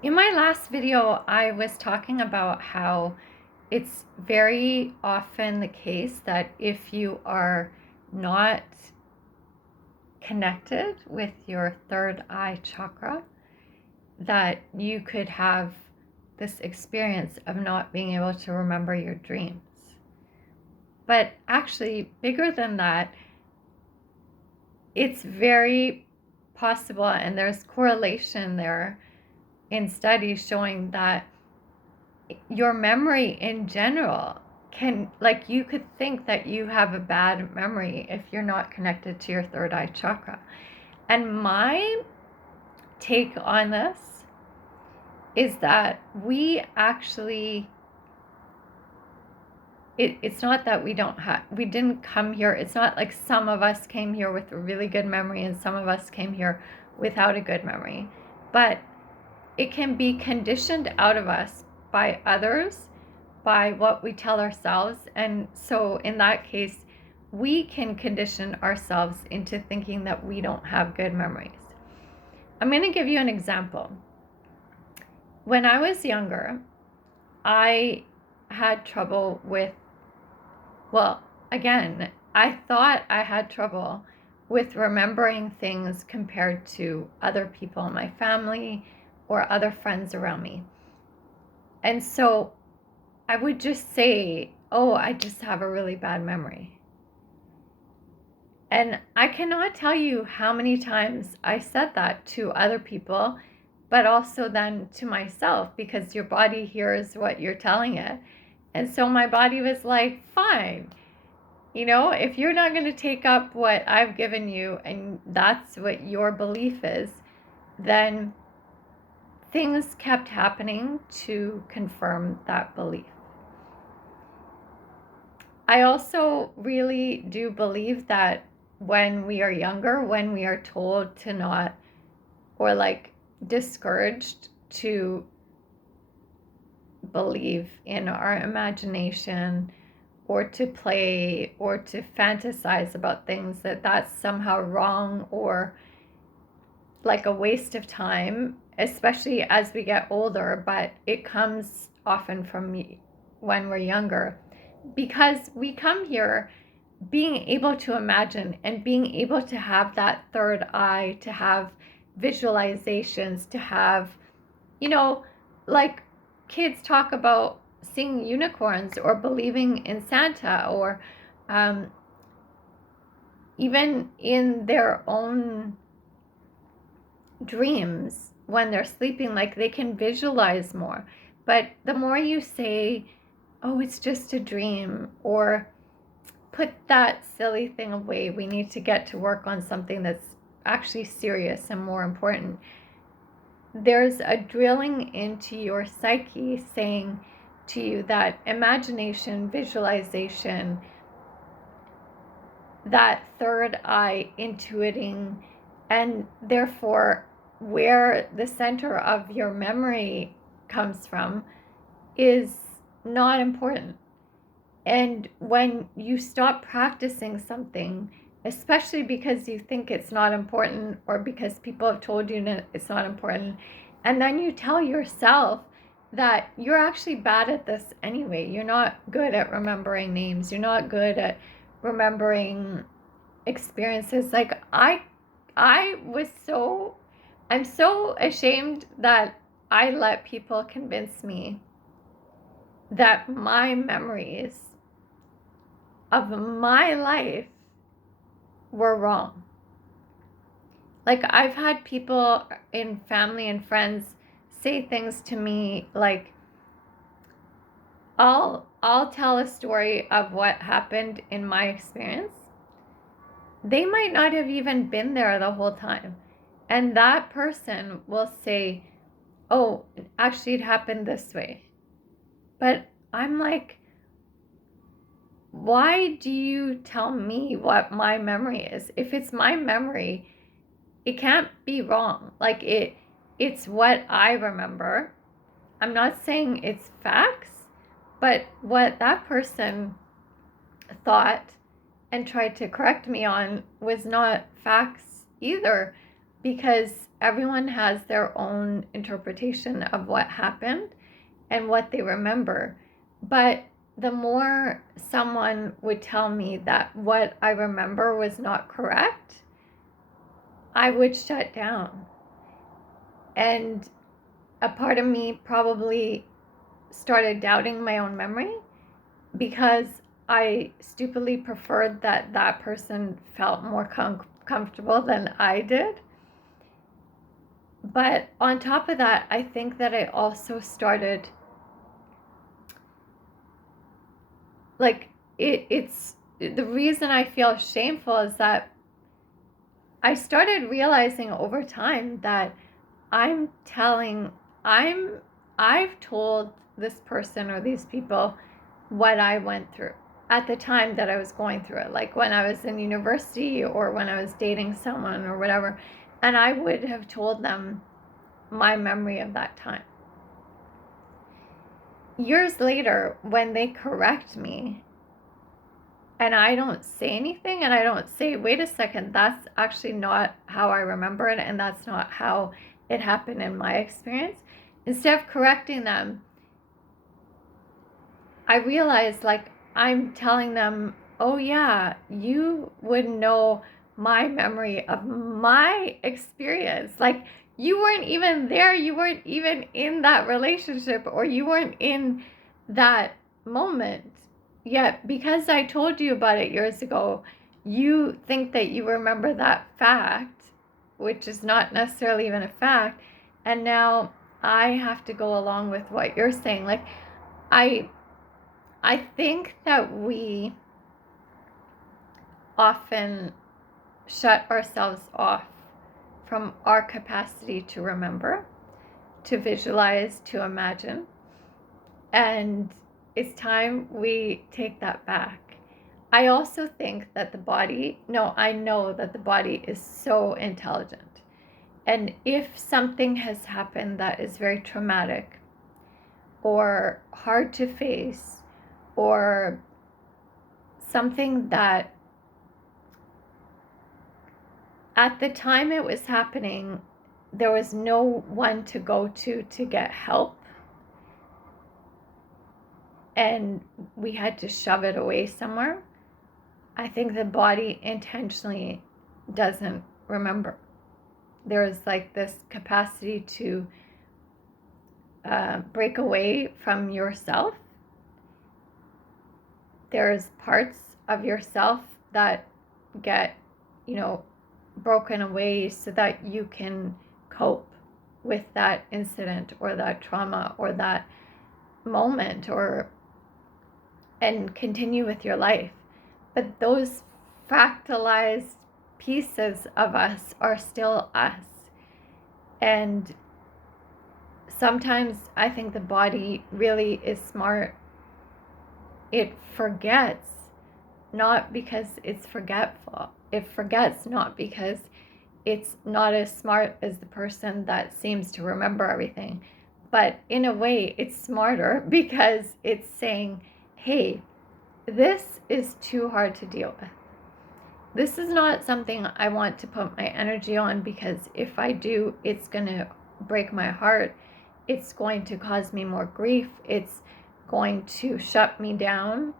In my last video, I was talking about how it's very often the case that if you are not connected with your third eye chakra, that you could have this experience of not being able to remember your dreams. But actually, bigger than that, it's very possible, and there's correlation there in studies showing that your memory in general can, like, you could think that you have a bad memory if you're not connected to your third eye chakra. And my take on this is that we actually, it's not that we didn't come here. It's not like some of us came here with a really good memory and some of us came here without a good memory. But it can be conditioned out of us by others, by what we tell ourselves. And so in that case, we can condition ourselves into thinking that we don't have good memories. I'm going to give you an example. When I was younger, I had trouble with, well, again, I thought I had trouble with remembering things compared to other people in my family or other friends around me. And so I would just say, oh, I just have a really bad memory. And I cannot tell you how many times I said that to other people, but also then to myself, because your body hears what you're telling it. And so my body was like, fine, if you're not going to take up what I've given you and that's what your belief is, then things kept happening to confirm that belief. I also really do believe that when we are younger, when we are told to not, or like discouraged to believe in our imagination or to play or to fantasize about things, that's somehow wrong or like a waste of time, especially as we get older. But it comes often from when we're younger, because we come here being able to imagine and being able to have that third eye, to have visualizations, to have, like kids talk about seeing unicorns or believing in Santa, or even in their own dreams when they're sleeping, like they can visualize more. But the more you say, oh, it's just a dream, or put that silly thing away, we need to get to work on something that's actually serious and more important, there's a drilling into your psyche saying to you that imagination, visualization, that third eye intuiting, and therefore where the center of your memory comes from is not important. And when you stop practicing something, especially because you think it's not important or because people have told you that it's not important, and then you tell yourself that you're actually bad at this anyway, you're not good at remembering names, you're not good at remembering experiences. Like I'm so ashamed that I let people convince me that my memories of my life were wrong. Like, I've had people in family and friends say things to me like, I'll tell a story of what happened in my experience. They might not have even been there the whole time. And that person will say, oh, actually it happened this way. But I'm like, why do you tell me what my memory is? If it's my memory, it can't be wrong. Like, it's what I remember. I'm not saying it's facts, but what that person thought and tried to correct me on was not facts either. because everyone has their own interpretation of what happened and what they remember. But the more someone would tell me that what I remember was not correct, I would shut down. And a part of me probably started doubting my own memory because I stupidly preferred that that person felt more comfortable than I did. But on top of that, I think that I also started, like, it's the reason I feel shameful is that I started realizing over time that I'm telling, I've told this person or these people what I went through at the time that I was going through it, like when I was in university or when I was dating someone or whatever, and I would have told them my memory of that time. Years later, when they correct me and I don't say anything and I don't say, wait a second, that's actually not how I remember it and that's not how it happened in my experience, instead of correcting them, I realized, like, I'm telling them, oh yeah, you would know my memory of my experience. Like, you weren't even there, you weren't even in that relationship, or you weren't in that moment. Yet, because I told you about it years ago, you think that you remember that fact, which is not necessarily even a fact, and now I have to go along with what you're saying. Like, I think that we often shut ourselves off from our capacity to remember, to visualize, to imagine. And it's time we take that back. I also think that I know that the body is so intelligent. And if something has happened that is very traumatic or hard to face, or something that at the time it was happening, there was no one to go to get help, and we had to shove it away somewhere, I think the body intentionally doesn't remember. There's like this capacity to break away from yourself. There's parts of yourself that get, broken away so that you can cope with that incident or that trauma or that moment, and continue with your life. But those fractalized pieces of us are still us. And sometimes I think the body really is smart. It forgets, not because it's forgetful. It forgets not because it's not as smart as the person that seems to remember everything. But in a way, it's smarter because it's saying, hey, this is too hard to deal with. This is not something I want to put my energy on, because if I do, it's going to break my heart. It's going to cause me more grief. It's going to shut me down,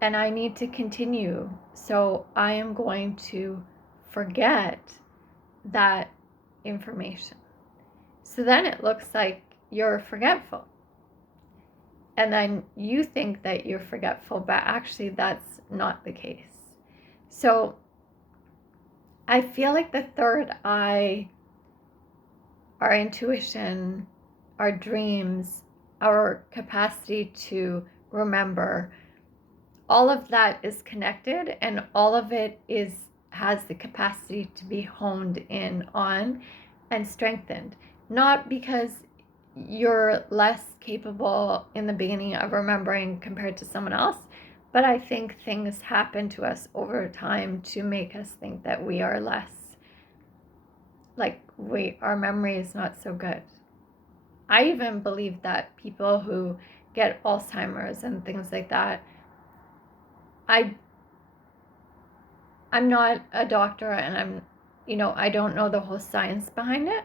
and I need to continue. So I am going to forget that information. So then it looks like you're forgetful. And then you think that you're forgetful, but actually that's not the case. So I feel like the third eye, our intuition, our dreams, our capacity to remember, all of that is connected, and all of it has the capacity to be honed in on and strengthened. Not because you're less capable in the beginning of remembering compared to someone else, but I think things happen to us over time to make us think that we are less, like our memory is not so good. I even believe that people who get Alzheimer's and things like that, I'm not a doctor, and I don't know the whole science behind it,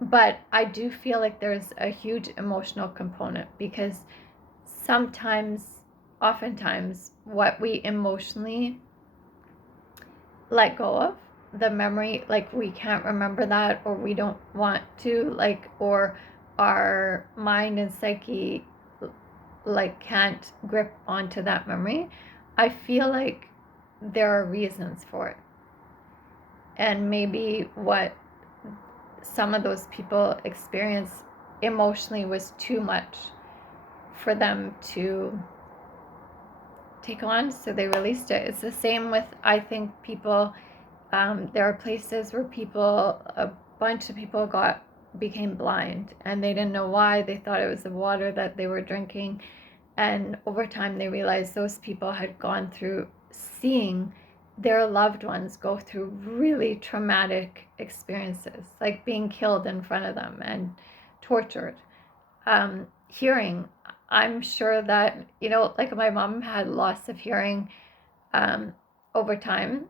but I do feel like there's a huge emotional component, because oftentimes, what we emotionally let go of, the memory, like we can't remember that, or we don't want to, like, or our mind and psyche like can't grip onto that memory. I feel like there are reasons for it. And maybe what some of those people experience emotionally was too much for them to take on, so they released it. It's the same with, I think, people. There are places where a bunch of people became blind, and they didn't know why. They thought it was the water that they were drinking, and over time they realized those people had gone through seeing their loved ones go through really traumatic experiences, like being killed in front of them and tortured. Hearing, I'm sure that, like my mom had loss of hearing over time,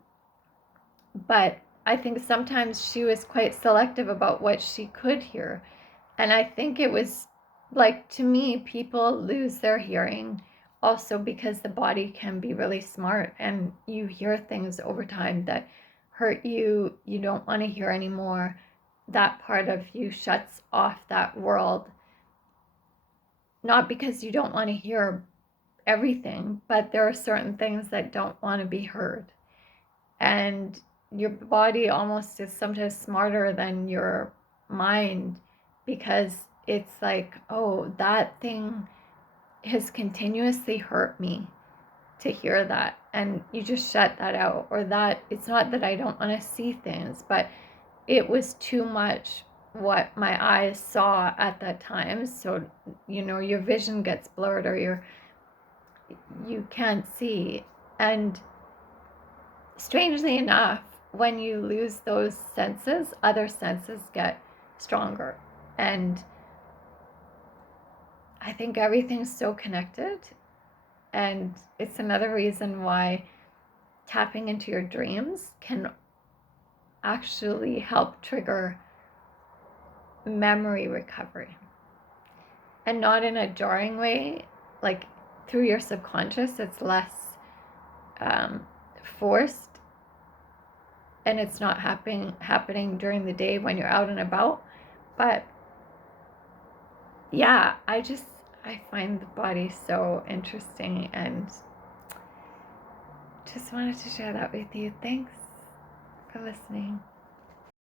but I think sometimes she was quite selective about what she could hear. And I think it was, like, to me, people lose their hearing also because the body can be really smart, and you hear things over time that hurt you, you don't want to hear anymore. That part of you shuts off that world, not because you don't want to hear everything, but there are certain things that don't want to be heard. And your body almost is sometimes smarter than your mind, because it's like, oh, that thing has continuously hurt me to hear that, and you just shut that out. Or that, it's not that I don't want to see things, but it was too much what my eyes saw at that time. So your vision gets blurred, or you can't see. And strangely enough, when you lose those senses, other senses get stronger. And I think everything's so connected. And it's another reason why tapping into your dreams can actually help trigger memory recovery. And not in a jarring way, like through your subconscious. It's less forced, and it's not happening during the day when you're out and about. But yeah, I find the body so interesting, and just wanted to share that with you. Thanks for listening.